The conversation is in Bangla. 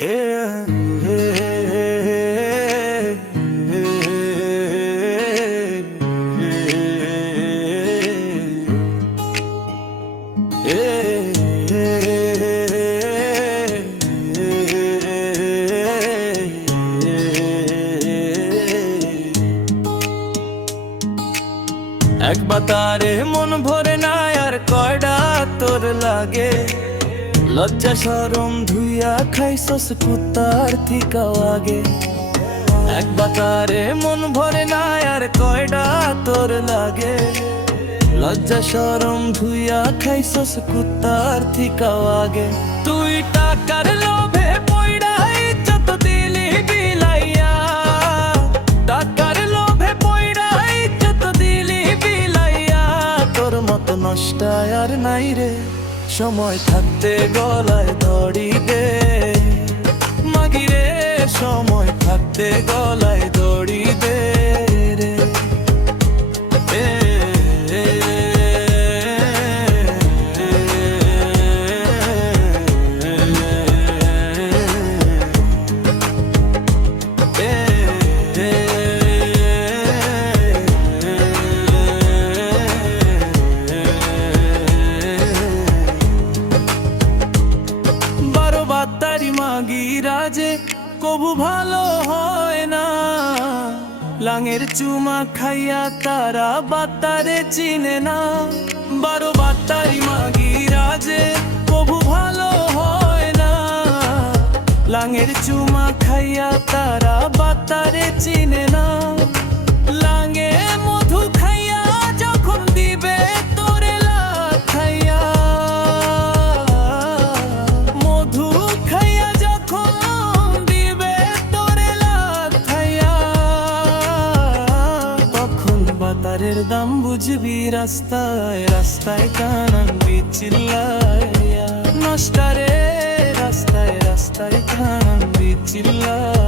একবার তারে মন ভরে না আর কয়ডা তোর লাগে, লজ্জা শরম ধুইয়া খাইছস কুত্তার থিকাও আগে। একবার তারে মন ভরে না আর কয়ডা তোর লাগে, লজ্জা শরম ধুইয়া খাইছস কুত্তার থিকাও আগে। তুই টাকার লোভে পয়ডা ইজ্জত দিলি বিলাইয়া, টাকার লোভে পয়ডা ইজ্জত দিলি বিলাইয়া। তোর মতো নষ্ট আর নাই রে, সময় থাকতে গলায় দড়ি দে মাগি রে, সময় থাকতে গলায় দড়ি দে রে। বাত্তারি মাগিরা যে কবু ভালো হয় না, লাঙের চুমা খাইয়া তারা বাত্তারে চিনে না। 12 বাত্তারি মাগিরা যে কবু ভালো হয় না, লাঙের চুমা খাইয়া তারা বাত্তারে চিনে না। লাঙে মধু খাইয়া যখন দিবে তোরে লাখাইয়া, মধু খাইয়া যখন দিবে তোরে লাখাইয়া, তখন বাতারের দাম বুঝবি রাস্তায় রাস্তায় কানানবি চিল্লাইয়া। নষ্টারে রাস্তায় রাস্তায় কানানবি চিল্লাইয়া।